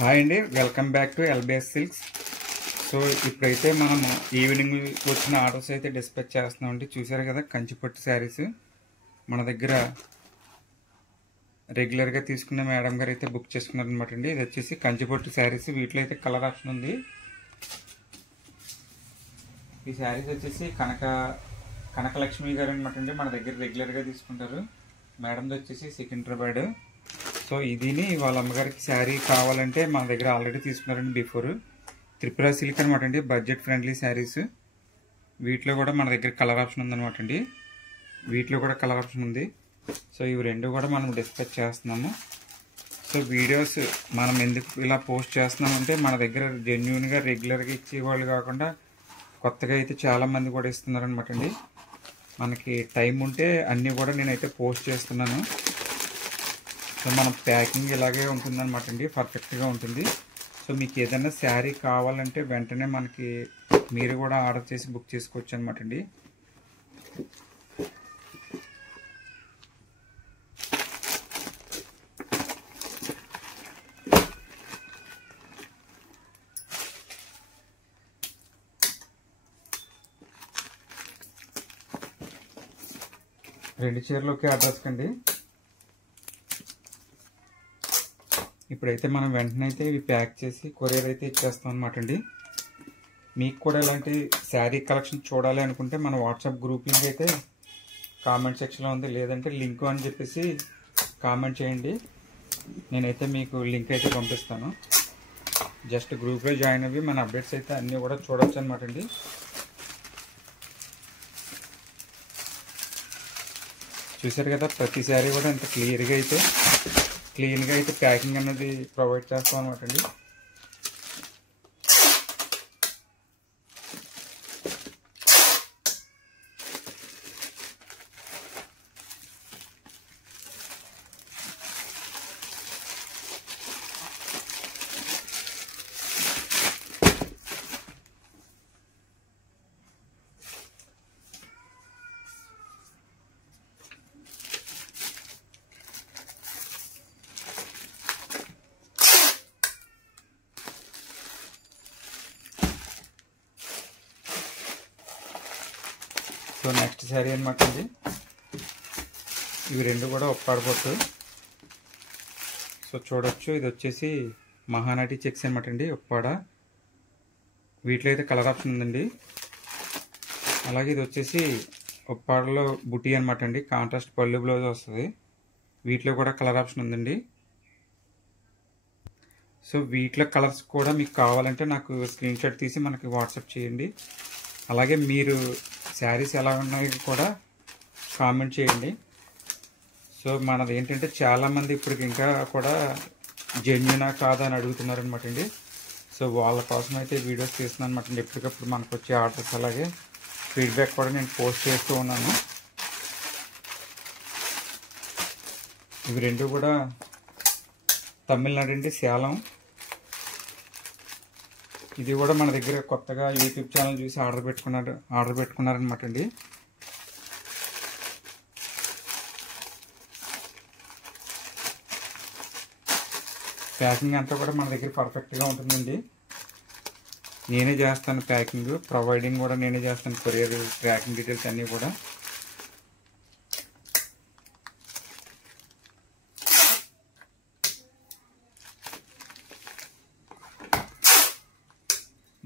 Hi అండి, welcome back to lbs silks. So ఇప్పుడైతే మనము ఈవినింగ్ వచ్చిన ఆర్డర్స్ అయితే డిస్పాచ్ చేస్తున్నామండి. చూసారు కదా, కంచిపట్టు శారీస్ మన దగ్గర రెగ్యులర్గా తీసుకున్న మేడం గారు అయితే బుక్ చేసుకున్నారు అనమాట అండి. ఇది వచ్చేసి కంచిపట్టు శారీస్. వీటిలో అయితే కలర్ ఆప్షన్ ఉంది. ఈ శారీస్ వచ్చేసి కనకలక్ష్మి గారు అనమాట అండి. మన దగ్గర రెగ్యులర్గా తీసుకుంటారు. మేడంది వచ్చేసి సికింద్రాబాద్. సో ఇదిని వాళ్ళ అమ్మగారికి శారీ కావాలంటే మన దగ్గర ఆల్రెడీ తీసుకున్నారండి బిఫోర్. త్రిపుర సిల్క్ అనమాట అండి, బడ్జెట్ ఫ్రెండ్లీ శారీస్. వీటిలో కూడా మన దగ్గర కలర్ ఆప్షన్ ఉందన్నమాట అండి. వీటిలో కూడా కలర్ ఆప్షన్ ఉంది. సో ఇవి రెండు కూడా మనం డిస్కస్ చేస్తున్నాము. సో వీడియోస్ మనం ఎందుకు ఇలా పోస్ట్ చేస్తున్నామంటే మన దగ్గర జెన్యున్గా రెగ్యులర్గా ఇచ్చేవాళ్ళు కాకుండా కొత్తగా అయితే చాలామంది కూడా ఇస్తున్నారనమాట అండి. మనకి టైం ఉంటే అన్నీ కూడా నేనైతే పోస్ట్ చేస్తున్నాను. సో మన ప్యాకింగ్ ఇలాగే ఉంటుందన్నమాట అండి, పర్ఫెక్ట్గా ఉంటుంది. సో మీకు ఏదైనా శారీ కావాలంటే వెంటనే మనకి మీరు కూడా ఆర్డర్ చేసి బుక్ చేసుకోవచ్చు అనమాట అండి. రెండు చీరలోకి అడ్రస్ కండి. ఇప్పుడైతే మనం వెంటనే అయితే ఇవి ప్యాక్ చేసి కొరియర్ అయితే ఇచ్చేస్తాం అనమాట అండి. మీకు కూడా ఇలాంటి శారీ కలెక్షన్ చూడాలి అనుకుంటే మన వాట్సాప్ గ్రూప్ లింక్ అయితే కామెంట్ సెక్షన్లో ఉంది, లేదంటే లింక్ అని చెప్పేసి కామెంట్ చేయండి. నేనైతే మీకు లింక్ అయితే పంపిస్తాను. జస్ట్ గ్రూప్లో జాయిన్ అవ్వి మన అప్డేట్స్ అయితే అన్నీ కూడా చూడవచ్చు అనమాట అండి. చూసారు కదా, ప్రతి శారీ కూడా ఇంత క్లియర్గా అయితే ప్యాకింగ్ అనేది ప్రొవైడ్ చేస్తాం అనమాట అండి. సో నెక్స్ట్ శారీ అనమాట అండి. ఇవి రెండు కూడా ఒప్పాడపట్టు. సో చూడొచ్చు, ఇది వచ్చేసి మహానటి చెక్స్ అనమాట అండి, ఒప్పాడ. వీటిలో అయితే కలర్ ఆప్షన్ ఉందండి. అలాగే ఇది వచ్చేసి ఒప్పాడలో బుటీ అనమాట అండి, కాంట్రాస్ట్ పళ్ళు బ్లౌజ్ వస్తుంది. వీటిలో కూడా కలర్ ఆప్షన్ ఉందండి. సో వీటిలో కలర్స్ కూడా మీకు కావాలంటే నాకు స్క్రీన్ షాట్ తీసి మనకి వాట్సాప్ చేయండి. అలాగే మీరు శారీస్ ఎలా ఉన్నాయో కూడా కామెంట్ చేయండి. సో మనది ఏంటంటే చాలామంది ఇప్పటికి ఇంకా కూడా జెన్యునా కాదా అని అడుగుతున్నారు అనమాట అండి. సో వాళ్ళ కోసం అయితే వీడియోస్ తీస్తున్నాను అనమాట అండి. ఎప్పటికప్పుడు మనకు వచ్చే ఆర్డర్స్ అలాగే ఫీడ్బ్యాక్ కూడా నేను పోస్ట్ చేస్తూ ఉన్నాను. ఇవి రెండు కూడా తమిళనాడు అండి, సేలం. ఇది కూడా మన దగ్గర కొత్తగా యూట్యూబ్ ఛానల్ చూసి ఆర్డర్ పెట్టుకున్నారనమాట అండి. ప్యాకింగ్ అంతా కూడా మన దగ్గర పర్ఫెక్ట్గా ఉంటుందండి. నేనే చేస్తాను ప్యాకింగ్, ప్రొవైడింగ్ కూడా నేనే చేస్తాను. కొరియర్ ట్రాకింగ్ డీటెయిల్స్ అన్నీ కూడా.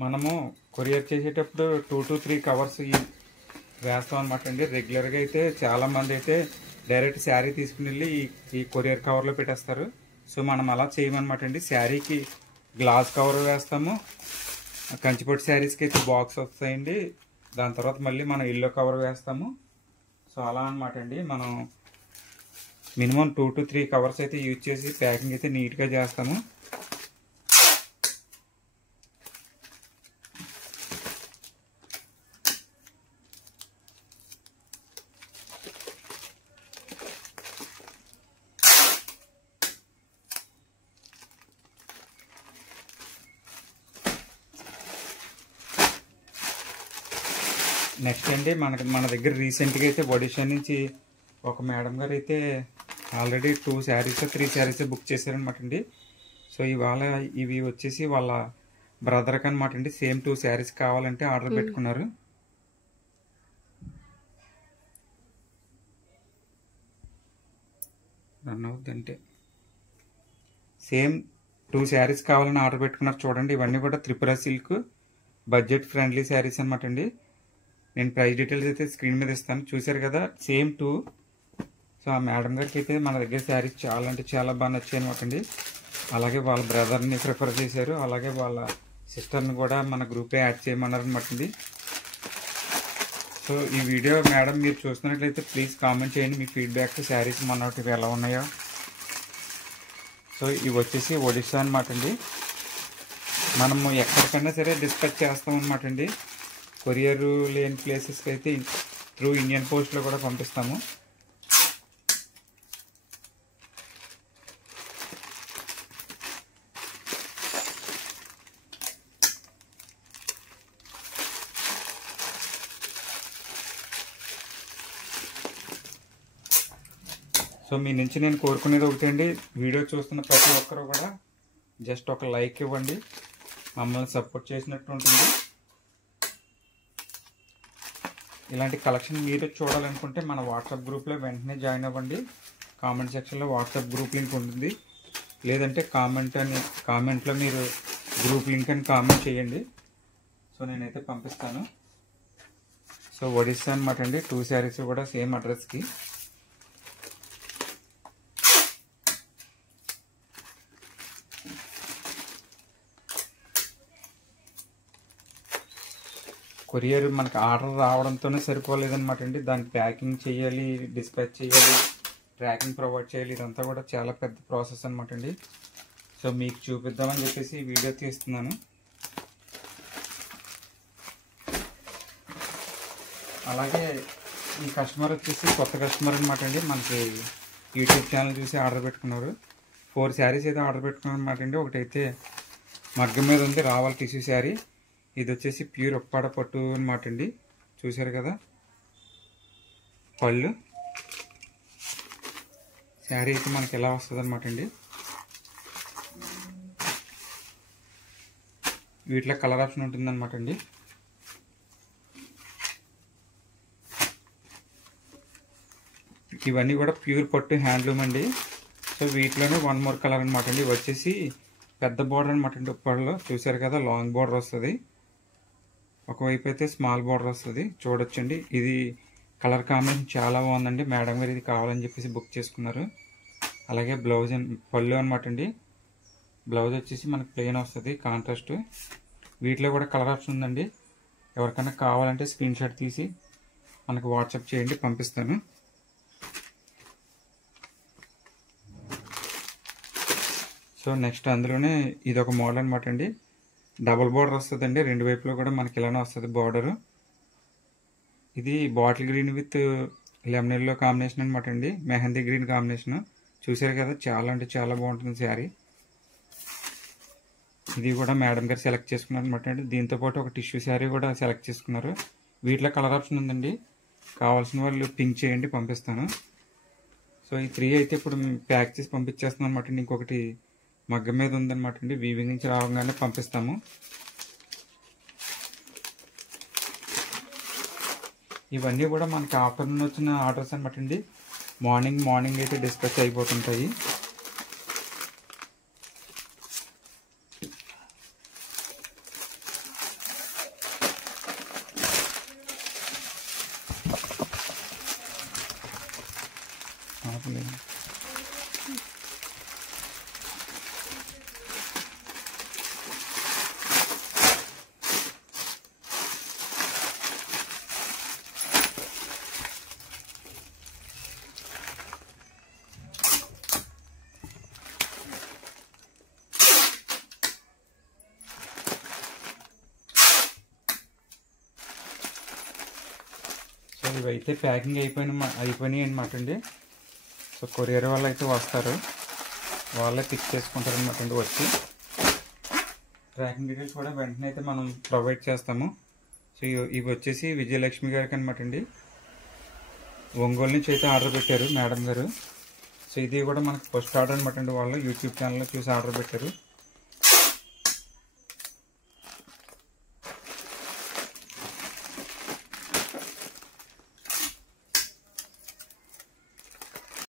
మనము కొరియర్ చేసేటప్పుడు 2 to 3 కవర్స్ వేస్తాం అనమాట అండి. రెగ్యులర్గా అయితే చాలామంది అయితే డైరెక్ట్ శారీ తీసుకుని వెళ్ళి ఈ కొరియర్ కవర్లో పెట్టేస్తారు. సో మనం అలా చేయమన్నమాట అండి. శారీకి గ్లాస్ కవర్ వేస్తాము. కంచిపట్టు శారీస్కి అయితే బాక్స్ వస్తాయండి. దాని తర్వాత మళ్ళీ మనం ఎల్లో కవర్ వేస్తాము. సో అలా అనమాట అండి. మనం మినిమం 2 to 3 కవర్స్ అయితే యూజ్ చేసి ప్యాకింగ్ అయితే నీట్గా చేస్తాము. నెక్స్ట్ అండి మన దగ్గర రీసెంట్గా అయితే ఒడిషా నుంచి ఒక మేడం గారు అయితే ఆల్రెడీ 2 శారీస్ 3 శారీస్ బుక్ చేశారనమాట అండి. సో ఇవాళ ఇవి వచ్చేసి వాళ్ళ బ్రదర్కి అనమాట అండి. సేమ్ 2 శారీస్ కావాలంటే ఆర్డర్ పెట్టుకున్నారు. రన్ అవుద్దంటే సేమ్ 2 శారీస్ కావాలని ఆర్డర్ పెట్టుకున్నారు. చూడండి, ఇవన్నీ కూడా Tripura silk budget friendly saris అనమాట అండి. నేను ప్రైస్ డీటెయిల్స్ అయితే స్క్రీన్ మీద ఇస్తాను, చూసారు కదా. సేమ్ 2. సో ఆ మేడం గారికి అయితే మన దగ్గర శారీస్ చాలా అంటే చాలా బాగా నచ్చాయి అనమాట అండి. అలాగే వాళ్ళ బ్రదర్ని ప్రిఫర్ చేశారు, అలాగే వాళ్ళ సిస్టర్ని కూడా మన గ్రూప్లో యాడ్ చేయమన్నారు అనమాట అండి. సో ఈ వీడియో మేడం మీరు చూస్తున్నట్లయితే ప్లీజ్ కామెంట్ చేయండి మీ ఫీడ్బ్యాక్. శారీస్ మనోటివి ఎలా ఉన్నాయో. సో ఇవి వచ్చేసి ఒడిస్సా అనమాట అండి. మనము ఎక్కడికైనా సరే డిస్పాచ్ చేస్తాం అనమాట అండి. కొరియర్ లేని ప్లేసెస్కి అయితే త్రూ ఇండియన్ పోస్ట్లో కూడా పంపిస్తాము. సో మీ నుంచి నేను కోరుకునేది ఒకటి అండి, వీడియో చూస్తున్న ప్రతి ఒక్కరు కూడా జస్ట్ ఒక లైక్ ఇవ్వండి, మమ్మల్ని సపోర్ట్ చేసినట్టు ఉంటుంది. ఇలాంటి కలెక్షన్ మీరు చూడాలనుకుంటే మన వాట్సాప్ గ్రూప్లో వెంటనే జాయిన్ అవ్వండి. కామెంట్ సెక్షన్లో వాట్సాప్ గ్రూప్ లింక్ ఉంటుంది, లేదంటే కామెంట్లో మీరు గ్రూప్ లింక్ అని కామెంట్ చేయండి. సో నేనైతే పంపిస్తాను. సో ఒడిస్సా అనమాట అండి. 2 శారీస్ కూడా సేమ్ అడ్రస్కి. కొరియర్ మనకు ఆర్డర్ రావడంతోనే సరిపోలేదన్నమాట అండి. దాన్ని ప్యాకింగ్ చేయాలి, డిస్పాచ్ చేయాలి, ట్రాకింగ్ ప్రొవైడ్ చేయాలి. ఇదంతా కూడా చాలా పెద్ద ప్రాసెస్ అనమాట అండి. సో మీకు చూపిద్దామని చెప్పేసి వీడియో తీస్తున్నాను. అలాగే ఈ కస్టమర్ వచ్చేసి కొత్త కస్టమర్ అనమాట అండి. మనకి యూట్యూబ్ ఛానల్ చూసి ఆర్డర్ పెట్టుకున్నారు. 4 శారీస్ అయితే ఆర్డర్ పెట్టుకున్నారు అనమాట అండి. ఒకటైతే మగ్గం మీద ఉంది రావాలి టిష్యూ శారీ. ఇది వచ్చేసి ప్యూర్ ఒప్పాడ పట్టు అనమాట అండి. చూసారు కదా పళ్ళు. శారీ అయితే మనకి ఎలా వస్తుంది అనమాట అండి. వీటిలో కలర్ ఆప్షన్ ఉంటుంది అనమాట అండి. ఇవన్నీ కూడా ప్యూర్ పట్టు హ్యాండ్లూమ్ అండి. సో వీటిలోనే 1 మోర్ కలర్ అనమాట అండి. వచ్చేసి పెద్ద బార్డర్ అనమాట అండి. ఉప్పాడలో చూసారు కదా లాంగ్ బార్డర్ వస్తుంది, ఒకవైపు అయితే స్మాల్ బార్డర్ వస్తుంది. చూడొచ్చండి, ఇది కలర్ కాంబినేషన్ చాలా బాగుందండి. మేడం గారు ఇది కావాలని చెప్పేసి బుక్ చేసుకున్నారు. అలాగే బ్లౌజ్ పళ్ళు అనమాట అండి. బ్లౌజ్ వచ్చేసి మనకి ప్లెయిన్ వస్తుంది కాంట్రాస్ట్. వీటిలో కూడా కలర్ ఆప్షన్ ఉందండి. ఎవరికైనా కావాలంటే స్క్రీన్ షాట్ తీసి మనకు వాట్సాప్ చేయండి, పంపిస్తాను. సో నెక్స్ట్ అందులోనే ఇది ఒక మోడల్ అనమాట అండి. డబుల్ బార్డర్ వస్తుందండి, 2 వైపులో కూడా మనకి ఇలానే వస్తుంది బార్డరు. ఇది bottle green with lemon yellow combination అనమాట అండి. Mehndi green combination. చూసారు కదా చాలా అంటే చాలా బాగుంటుంది శారీ. ఇది కూడా మేడం గారు సెలెక్ట్ చేసుకున్నారు అనమాట అండి. దీంతోపాటు ఒక టిష్యూ శారీ కూడా సెలెక్ట్ చేసుకున్నారు. వీటిలో కలర్ ఆప్షన్ ఉందండి, కావాల్సిన వాళ్ళు పింక్ చేయండి, పంపిస్తాను. సో ఈ 3 అయితే ఇప్పుడు ప్యాక్ చేసి పంపించేస్తున్నాం అనమాట అండి. ఇంకొకటి మగ్గం మీద ఉందన్నమాట అండి. వీవింగ్ నుంచి రావగానే పంపిస్తాము. ఇవన్నీ కూడా మనకి ఆఫ్టర్నూన్ వచ్చిన ఆర్డర్స్ అనమాట అండి. మార్నింగ్ అయితే డిస్పాచ్ అయిపోతుంటాయి. ఇవైతే ప్యాకింగ్ అయిపోయినాయి అనమాట అండి. సో కొరియర్ వాళ్ళు అయితే వస్తారు, వాళ్ళే పిక్ చేసుకుంటారు అనమాట అండి. వచ్చి ట్రాకింగ్ డీటెయిల్స్ కూడా వెంటనే అయితే మనం ప్రొవైడ్ చేస్తాము. సో ఇవి వచ్చేసి విజయలక్ష్మి గారికి అనమాట అండి. ఒంగోలు నుంచి అయితే ఆర్డర్ పెట్టారు మేడం గారు. సో ఇది కూడా మనకు ఫస్ట్ ఆర్డర్ అనమాట అండి. వాళ్ళు యూట్యూబ్ ఛానల్లో చూసి ఆర్డర్ పెట్టారు.